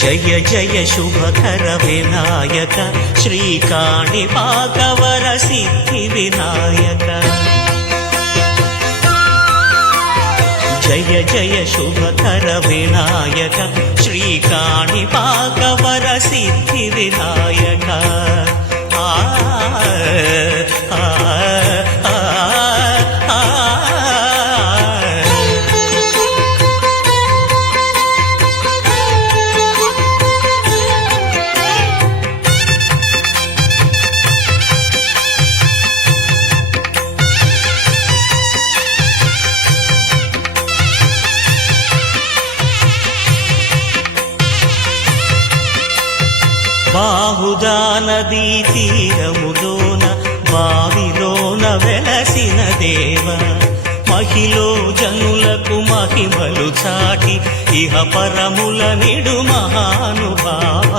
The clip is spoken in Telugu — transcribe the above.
జయ జయ శుభకర వినాయక శ్రీకాణిపాకవర సిద్ధి వినాయక జయ జయ శుభకర వినాయక శ్రీకాణిపాకవర సిద్ధి వినాయక బాహుదా నదీ తీరములోన బావిలోన వెలసిన దేవ మహిలో జనులకు మహిమలు చాటి ఇహ పరముల నిడు మహానుభావ